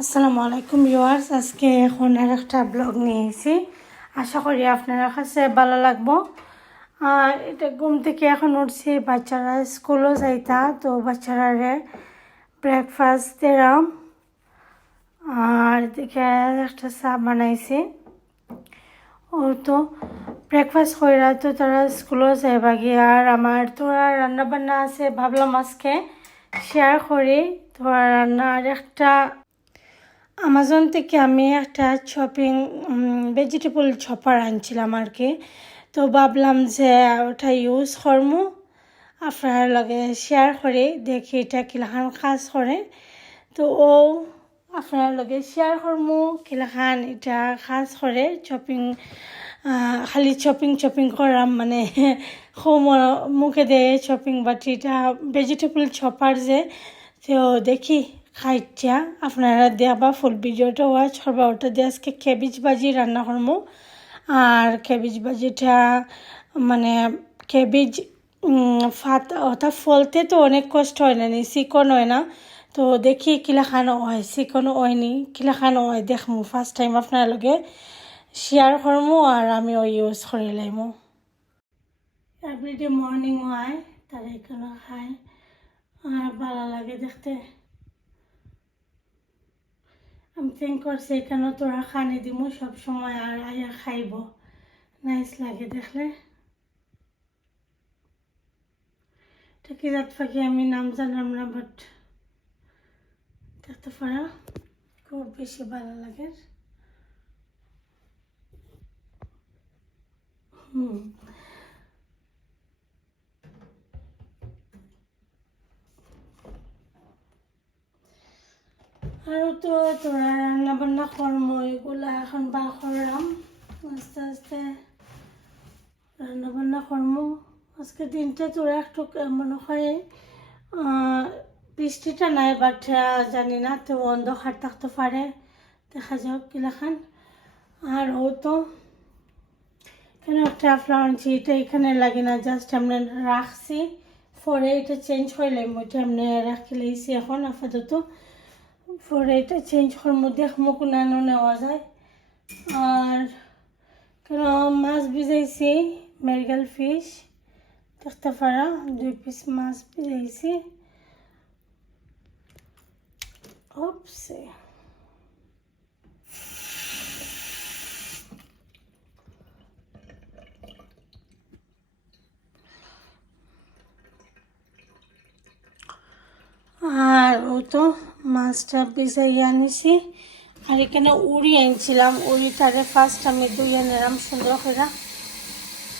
আসসালামু আলাইকুম ভিউয়ার্স, আজকে এখন আর একটা ব্লগ নিয়ে আশা করি আপনার কাছে ভালো লাগবো। আর এটা ঘুম থেকে এখন উঠছি, বাচ্চারা স্কুলও যাইতা, তো বাচ্চারা ব্রেকফাস্ট দিলাম। আর এদিকে একটা চা বানাইছি। ও তো ব্রেকফাস্ট কইরা তো তারা স্কুলও যাইবা গিয়ে। আর আমার তোরা রান্না বান্না আছে, ভাবলাম আজকে শেয়ার করি। তোরা রান্না আর একটা আমাজন থেকে আমি একটা শপিং ভেজিটেবল ছপার আনছিলাম আর কি। তো ভাবলাম যে ওটা ইউজ করমু। আপনার লগে শেয়ার করে, দেখি এটা কিলাখান কাজ করে। তো ও আপনার লগে শেয়ার করমু, কিলাখান এটা কাজ করে। শপিং খালি শপিং শপিং করাম মানে হোম মুখে দেয় শপিং বাট এটা ভেজিটেবল ছপার যে। তো দেখি খাইটা আপনারা দেয়া বা ফুল ভিডিওটা ওয়াচ করবা, ওটা দিয়ে আজকে কেবিজ ভাজি রান্না করব আর কেবিজ ভাজিটা মানে কেবিজ ফাত, ওটা ফলতে তো অনেক কষ্ট হয় না চিকন হয় না। তো দেখি কিলাখানো হয় চিকন হয়নি কিলাখানো হয় দেখমু ফার্স্ট টাইম আপনার লগে শেয়ার করমু আর আমি ওই ইউজ করে লাইমু। এভরিডে মর্নিং হয় তারা এখানে খায় আর ভালো লাগে দেখতে। থিঙ্ক করছি এখানে তোরা খানি দিমু সব সময় আর আয়া খাইব নাইস লাগে দেখলে এটা কি পাখি আমি নাম জানলাম না বাট দেখতে পারা খুব বেশি ভালো লাগে। হুম। আৰু তো তোরা রান্না বান্না কর্ম এগুলা এখন বা করলাম আস্তে আস্তে রান্না বান্না কর্ম আজকে দিনটা তোরা একটু মনে হয় বৃষ্টিটা নাই বাট জানি না, তো অন্ধকার থাকতে পারে দেখা যাক কিলাখান। আর ও তো এখানে একটা ফ্লাওয়ার আনছি এটা এখানে লাগে না জাস্ট আমরা রাখছি পরে এটা চেঞ্জ করলাম ওইটা আমরা রাখি লাইছি এখন, আপাতত। পরে এটা চেঞ্জ করব দেখব কোনানো নেওয়া যায় আর কেন মাছ ভিজাইছি মেরিগাল ফিশ দেখতে পারা দুই পিস মাছ ভিজাইছি ওপসে আর ও তো মাছটা ভিজাইয়ে আনিছি। আর এখানে উড়ি আনছিলাম। উড়ি তারে ফার্স্ট আমি ধুইয়ে নিলাম সুন্দর করে।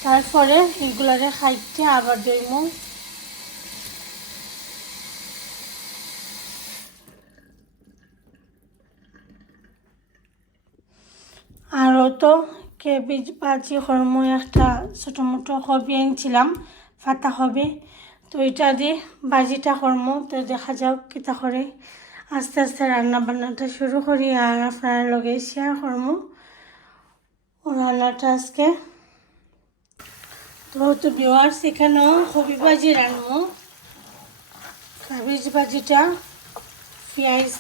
তারপরে এগুলারে খাইতে আবার দইমু আরও তো কেবিজ ভাজি কর্ম একটা ছোটো মোটো হবি আনছিলাম, ফাতা হবে। তো এটা দিয়ে বাজিটা কর্ম তো দেখা যাক কিতা করে। আস্তে আস্তে রান্না বান্নাটা শুরু করি আর আপনার লগে শেয়ার করম রান্নাটা আজকে। তো তো বিওয়ার্স এখানেও হবি ভাজি রান্নবো। কাবিজ ভাজিটা, পেঁয়াজ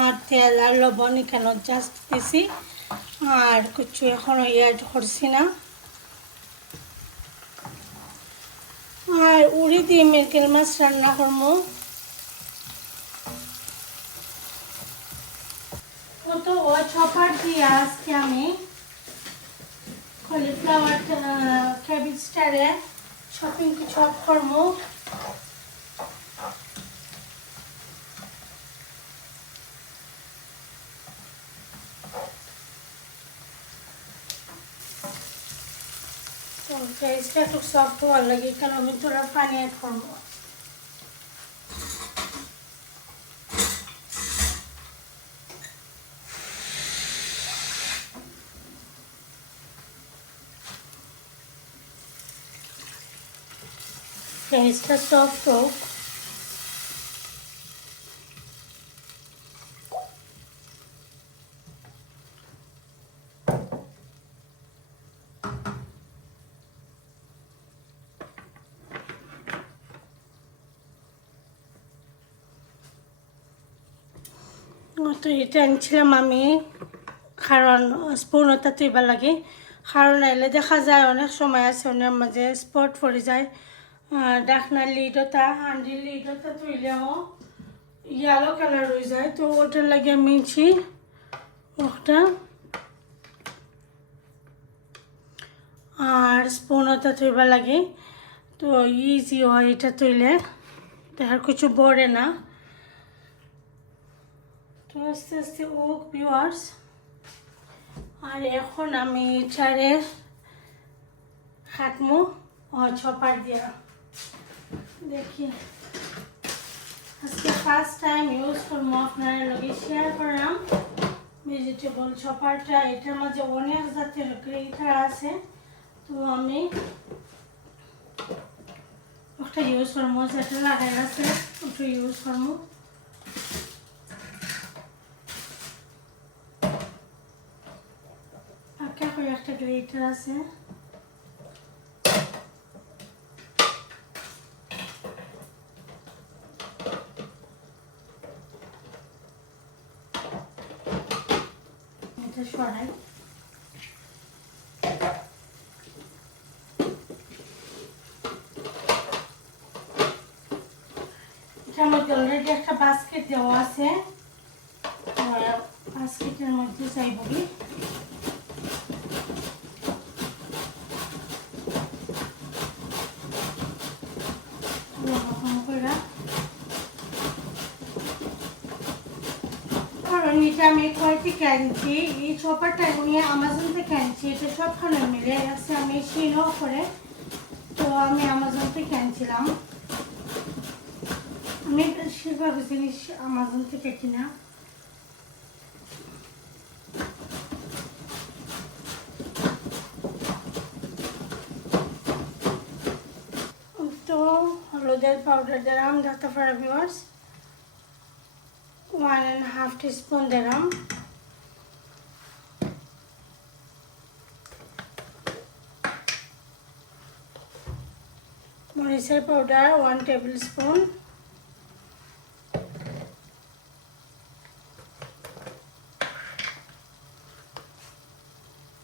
আর তেল আর লবণ এখানে জাস্ট দিছি। আর কিছু এখনও ইয়াড করছি না। আর উড়ি দিয়ে মেরকেল মাছ রান্না করব। তো ছপার দিয়ে আজকে আমি কলিফ্লাওয়ার ক্যাবেজটারে শপিং কি চপ করব। ফ্রাইসটা একটু সফট হওয়ার লাগে কারণ আমি তোরা পানি অ্যাড করব? ফ্রাইসটা সফট হোক তো এটা আনছিলাম আমি কারণ স্পুন ওটা তুইবার লাগে কারণ এলে দেখা যায়, অনেক সময় আছে, অনেক মাঝে স্পট পড়ে যায়। ডাকনার লিড ওটা হান্ডির লিড ওটা তুইলেও ইয়েলো কালার হয়ে যায়, তো ওটার লাগে মিনছি ওটা আর স্পুন ওটা তুইবার লাগে, তো ইজি হয় এটা তুইলে দেখার কিছু বড়ে না। তো আস্তে আস্তে ওক ভিউয়ার্স আর এখন আমি চারে ও ছপার দিয়া। দেখি। আজকে ফার্স্ট টাইম ইউজ করব লগে। শেয়ার করলাম। ভেজিটেবল ছপারটা এটার মাঝে অনেক জাতের গ্রেটার আছে। তো আমি একটা ইউজ করব, যেটা লাগাই আছে, ওটা ইউজ করব। একটা গ্রেটার আছে? এটা সরাই এটার মধ্যে অলরেডি একটা বাস্কেট দেওয়া আছে। বাস্কেটের মধ্যে চাইব কি এরকম করে কারণ এটা আমি কয় থেকে আনছি এই চপারটা আমি আমাজন থেকে আনছি এটা সবখানে মিলে আছে আমি শিলও করে। তো আমি আমাজন থেকে আনছিলাম আমি বেশিরভাগ জিনিস আমাজন থেকে কিনা। হলুদের পাউডার দিলাম data for one and half teaspoon দিলাম। মরিচের পাউডার ওয়ান টেবিল স্পুন।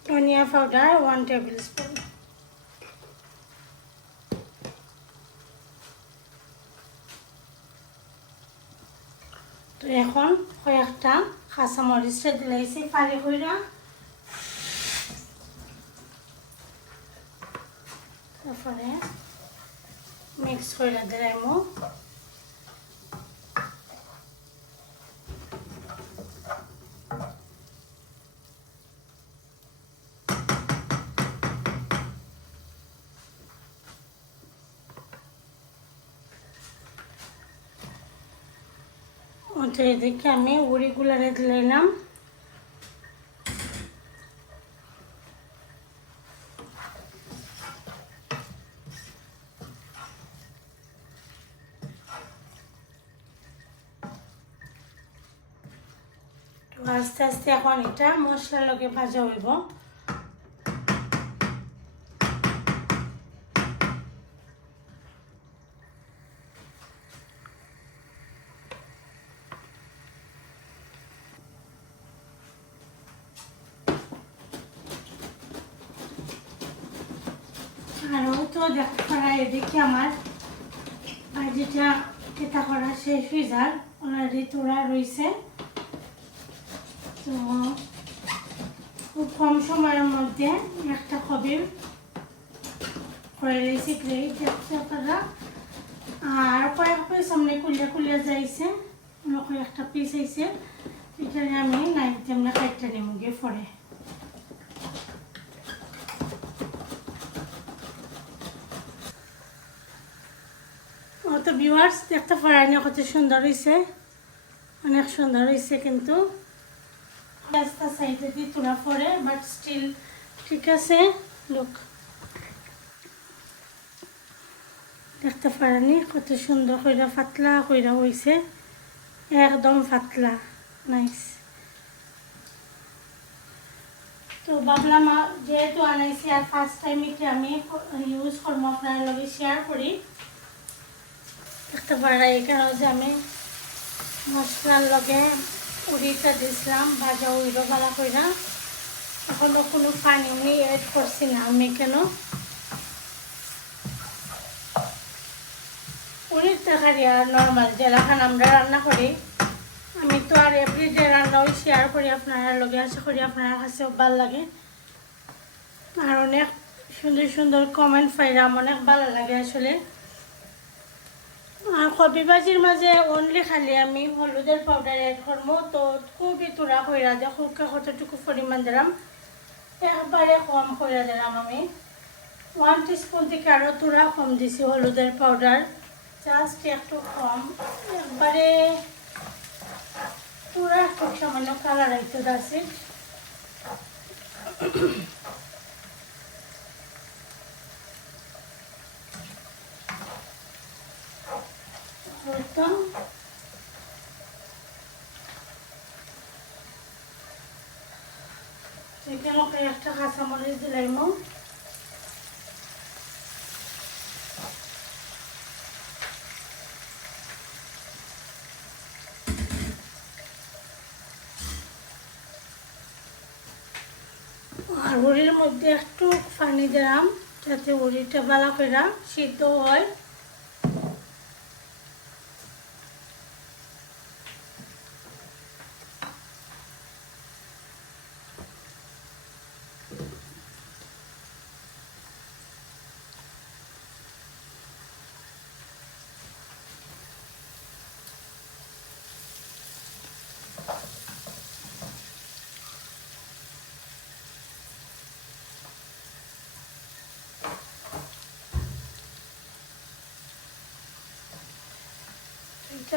ধনিয়া পাউডার ওয়ান টেবিল স্পুন। তো এখন কয়েকটা কাঁচামরিচটা দিলাইছি ফালি কইরা তারপরে মিক্স করে দিলাইমু তো এদিকে আমি উড়িগুলো রেখে নিলাম আস্তে আস্তে এখন এটা মশলা লগে ভাজা হইব। আরও তো করা এদিকে আমার। ভাজিটা কেতা করা শেষ হয়ে যার অলরেডি তোলা রয়েছে তো খুব কম সময়ের মধ্যে একটা কবির করে আপনারা। আর কয়েক পিস সামনে কুলিয়া কুলিয়া যাইছে কয়েকটা পিস আইছে এটা আমি নাইট যেমন কাটটা নেব গিয়ে পরে। তো ভিউয়ার্স দেখতে পারেন কত সুন্দর হয়েছে অনেক সুন্দর হয়েছে কিন্তু। রাস্তা সাইডে দিয়ে তোলা পরে বাট স্টিল ঠিক আছে? লোক দেখতে পারেনি কত সুন্দর কইরা পাতলা কইরা হয়েছে একদম পাতলা। নাইস তো ভাবলাম যেহেতু আনাইছি আর ফার্স্ট টাইম এটা আমি ইউজ করব, আপনার লগে শেয়ার করি। দেখতে পারা এই কারণে আমি মশলার লগে উড়িটা দিছিলাম ভাজা উইরো ভালো কইরা। এখনও কোনো পানি আমি অ্যাড করছি না, আমি কেন? উড়ির তরকারি আর নর্মাল যেলাখান আমরা রান্না করি, আমি তো আর এভরিডে রান্নাও শেয়ার করি আপনারা লগে, আশা করি আপনার কাছেও ভালো লাগে। আর অনেক সুন্দর সুন্দর কমেন্ট পাইলাম অনেক ভালো লাগে আসলে। আর কবি ভাজির মাঝে অনলি খালি আমি হলুদের পাউডার এড করব। তো খুবই তুরা কইরা দিয়ে খুব কতটুকু পরিমাণ দিলাম? একবারে কম করে দিলাম আমি। ওয়ান টিস্পুন থেকে আরও তুরা কম দিছি হলুদের পাউডার জাস্ট একটু কম। একবারে তুরা খুব সামান্য কালার আইতে আছে হলুদটা এখানে ওকে একটা কাঁচামরিচ দিলাম আর মধ্যে একটু পানি দিলাম যাতে উড়িটা ভালো করে সিদ্ধ হয়।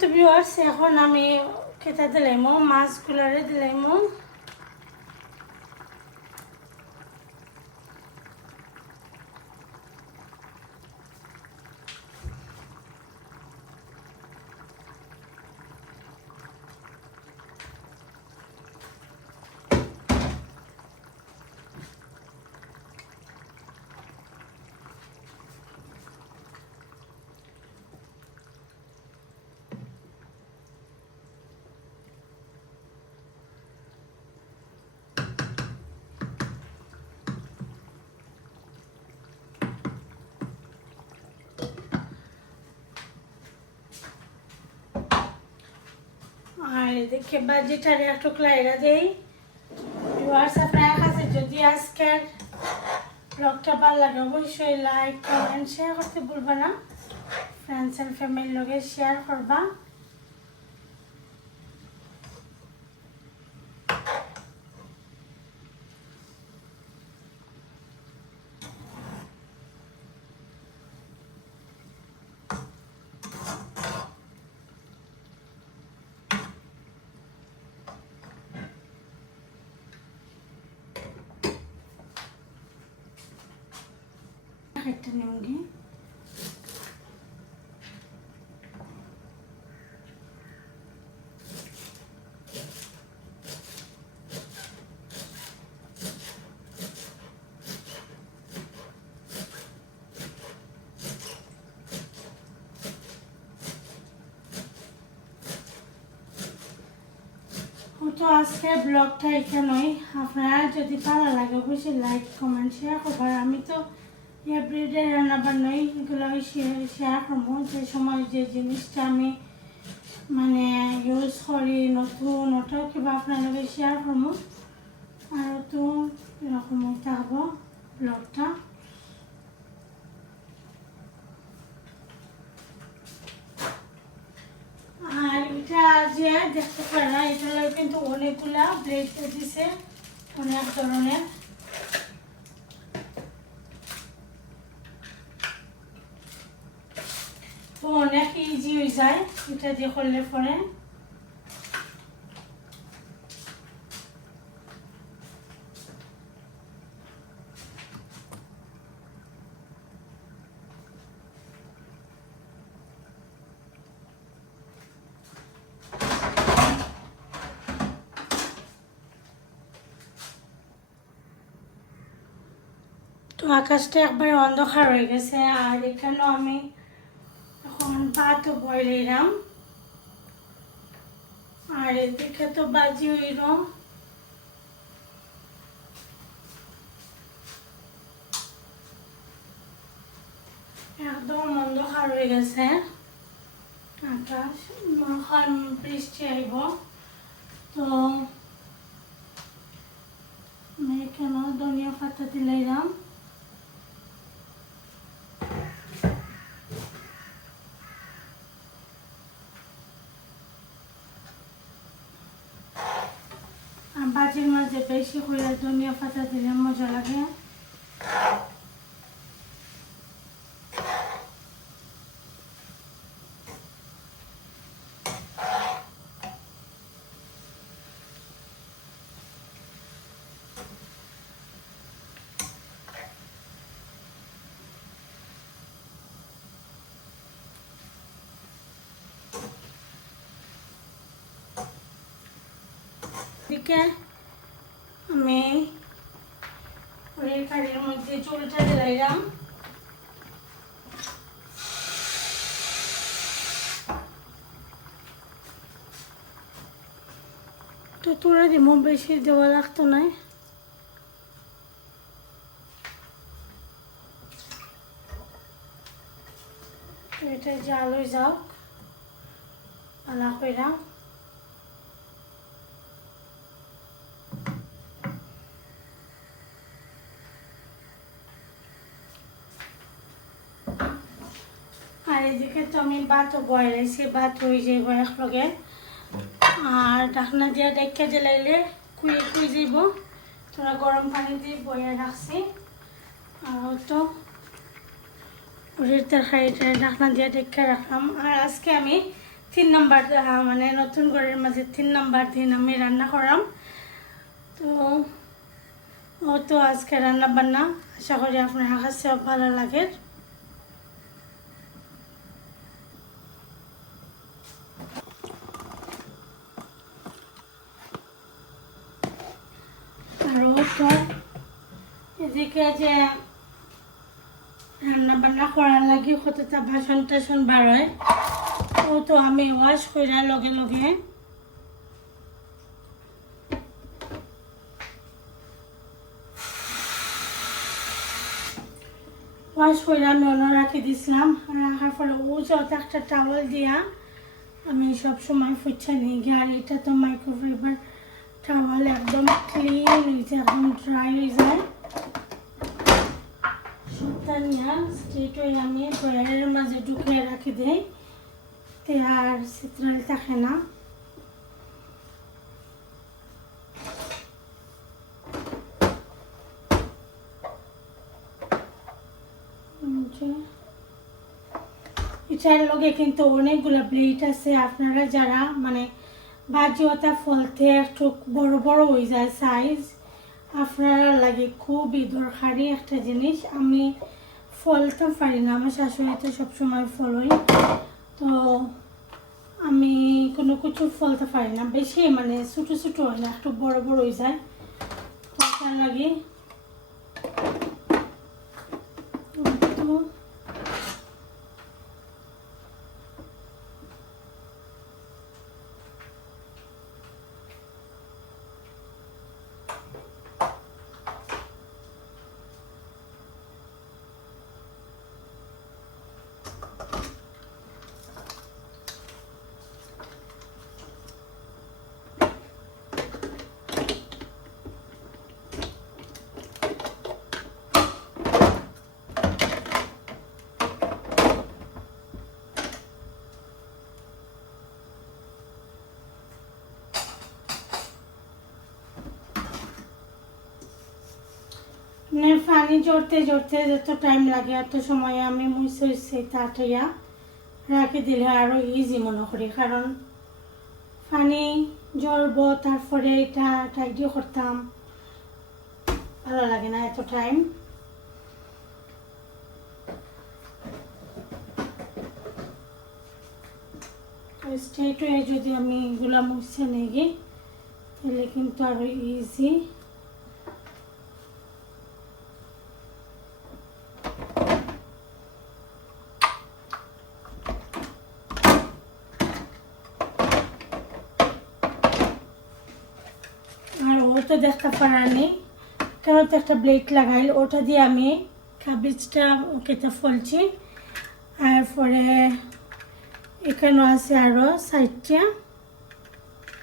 তো ভিউয়ার্স এখন আমি খেতে দিলাম মাছগুলারে দিলাম। আর এদিকে বাজিটারে একটু ক্লাইরা দেই। হোয়াটসঅ্যাপ আপনার কাছে যদি আজকের ব্লগটা ভালো লাগে, অবশ্যই লাইক কমেন্ট শেয়ার করতে ভুলবা না। ফ্রেন্ডস অ্যান্ড ফ্যামিলির লগে শেয়ার করবা। একটা নিমগে তো আজকে ব্লগটা এখানেই। আপনারা যদি ভালো লাগে, অবশ্যই লাইক কমেন্ট শেয়ার করবার আমি তো এভরিডে রান্না বান্নাই এগুলো শেয়ার করব। যে সময় যে জিনিসটা আমি মানে ইউজ করি নতুন, ওটাও কিবা আপনার শেয়ার করব। আর তো এরকম থাকব ব্লগটা। আর এটা যে দেখতে পারা এটা কিন্তু অনেকগুলা ব্লেড দিছে, অনেক ধরনের তো অনেক ইজি হয়েছে যায় এটা দিয়ে করলে পরে তো আকাশটা একবার অন্ধকার হয়ে গেছে, আর এখানেও আমি এখন ভাতও বয়লাম আর এদিকে তো বাজি হইল। একদম অন্ধকার হয়ে গেছে। আকাশ বৃষ্টি আইব তো আমি কেন ধনিয়া পাতা দিলাম বাজির মাঝে বেশি করে ধনিয়া পাতা দিলে মজা লাগে এদিকে আমি কাঠের মধ্যে চুলটা দিলাইলাম তো তোরা দিব বেশি দেওয়া লাগতো না? এটা জাল হয়ে যাও পালা কইরা আর এদিকে তো আমি ভাতও বয়াইছি ভাত হয়ে যাইব একলগে। আর ঢাকনা দিয়ে ডেকে জ্বালাইলে কুয়ে কুয়ে যাইব তোরা গরম পানি দিয়ে বয়া রাখছি আর তো উড়ির তরকারিটা ঢাকনা দিয়ে ডেকে রাখলাম আর আজকে আমি তিন নাম্বার মানে নতুন ঘরের মাঝে তিন নাম্বার দিন আমি রান্না করাম তো ও তো আজকে রান্না বান্না। আশা করি আপনার কাছে ভালো লাগে আর ও তো এদিকে যে রান্না বান্না হয় ও তো আমি ওয়াশ করার লগে লগে ওয়াশ আমি অন্য রাখি দিছিলাম। রাখার ফলে ও যত একটা টাওয়াল দিয়া আমি সব সময় ফুচ্ছা নিয়ে গিয়ে আর এটা তো মাইক্রোফাইবার টাওয়াল একদম ক্লিন হয়ে যায় একদম ড্রাই হয়ে যায় সুতা আমি মাঝে রাখি দেই তে আর চিত্রাল থাকে না এটার লগে কিন্তু অনেকগুলো ব্লেড আছে আপনারা যারা মানে বাজিওতা ফলতে একটু বড় বড় হয়ে যায় সাইজ আপনারা লাগে খুবই দরকারি একটা জিনিস। আমি ফলতে পারি না, আমার শাশুড়ি তো সবসময় ফলই। তো আমি কোনো কিছু ফলতে পারি না। বেশি মানে ছোটো ছোটো হয় না, একটু বড় বড় হয়ে যায়। তো লাগে তো মানে পানি জড়তে জড়তে যত টাইম লাগে, এত সময় আমি মুছে হয়েছে তাঁটাইয়া রাখি দিলে আরও ইজি মনে করি। কারণ পানি জ্বলব তারপরে এটা টাইডিও করতাম। ভালো লাগে না এত টাইম স্ট্রেট হয়ে যদি আমি এগুলো মুছে নেই, তাহলে কিন্তু আরও ইজি তো দেখতে পারানি কেন তো একটা ব্লেড লাগাইল, ওটা দিয়ে আমি কাবিজটা কেটে ফলছি আর পরে এখানে আছে আরও সাইডটা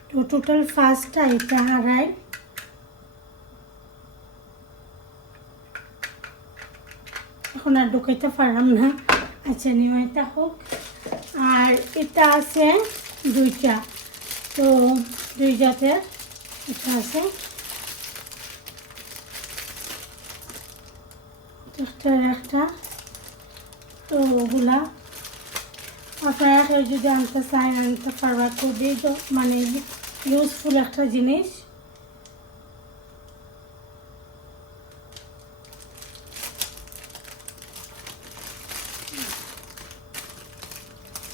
তো টোটাল ফার্স্টটা এটা হারাই। এখন আর ঢুকাইতে পারলাম না। আচ্ছা নিয়ে এটা হোক। আর এটা আছে দুইটা। তো দুই জাতের এটা আছে। একটা একটা। তো ওগুলা। আপনারা কেউ যদি আনতে চান আনতে পারবা। খুবই মানে ইউজফুল একটা জিনিস।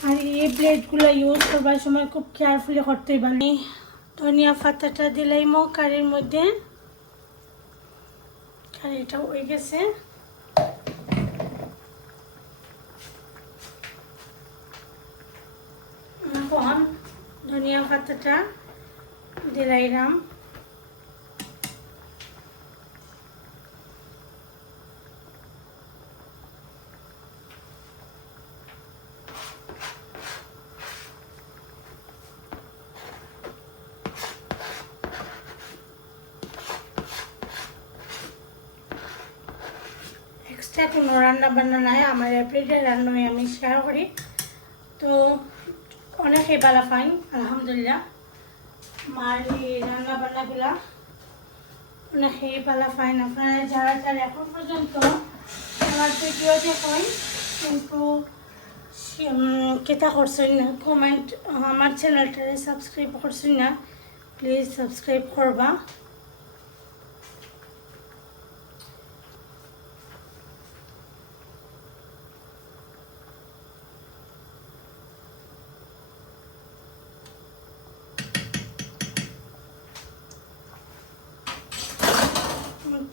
আর এই ব্লেডগুলো ইউজ করবার সময় খুব কেয়ারফুলি করতে পারি। ধনিয়া পাতাটা দিলাই মো কারির মধ্যে। কারিটা হয়ে গেছে এখন ধনিয়া পাতাটা দিলাইলাম এক্সট্রা কোনো রান্না বান্না নাই আমার এপ্রিলের রান্নায় আমি শেয়ার করি। তো অনেকেই ভালো পাই, আলহামদুলিল্লাহ। মার রান্না বান্নাগুলা অনেকেই ভালো পাইন আপনারা যারা যারা এখন পর্যন্ত আমার ভিডিও কই, কিন্তু কেতা করছেন না কমেন্ট আমার চ্যানেলটারে সাবস্ক্রাইব করছেন না প্লিজ সাবস্ক্রাইব করবা।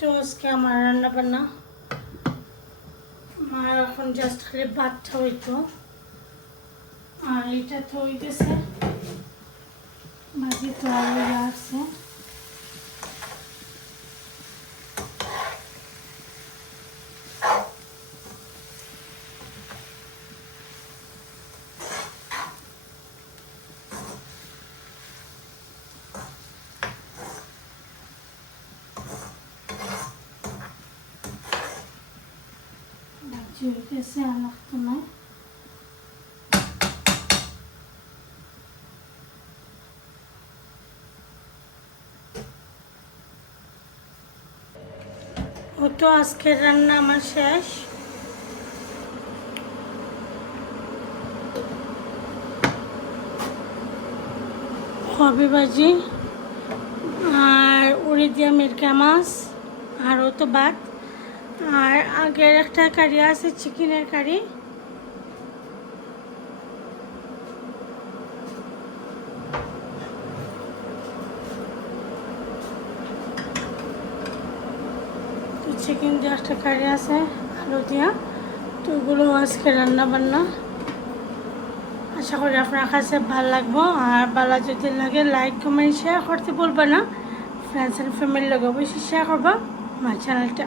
তো আজকে আমার রান্না বান্না। আমার এখন জাস্ট খালি বাচ্চা হইতো আর এটা তো হইতেছে, বাকি তো আছে। না ও তো আজকের রান্না আমার শেষ কবি ভাজি আর উড়ি দিয়া মিরকা মাছ আর তো ভাত আর আগের একটা কারি আছে, চিকেনের কারি। চিকেন দিয়ে একটা কারি আছে, আলু দিয়া। তো ওগুলো আজকে রান্না বান্না আশা করি আপনার কাছে ভালো লাগবো। আর ভালো যদি লাগে লাইক কমেন্ট শেয়ার করতে বলব না। ফ্রেন্ডস অ্যান্ড ফ্যামিলির লোক অবশ্যই শেয়ার করবা। আমার চ্যানেলটা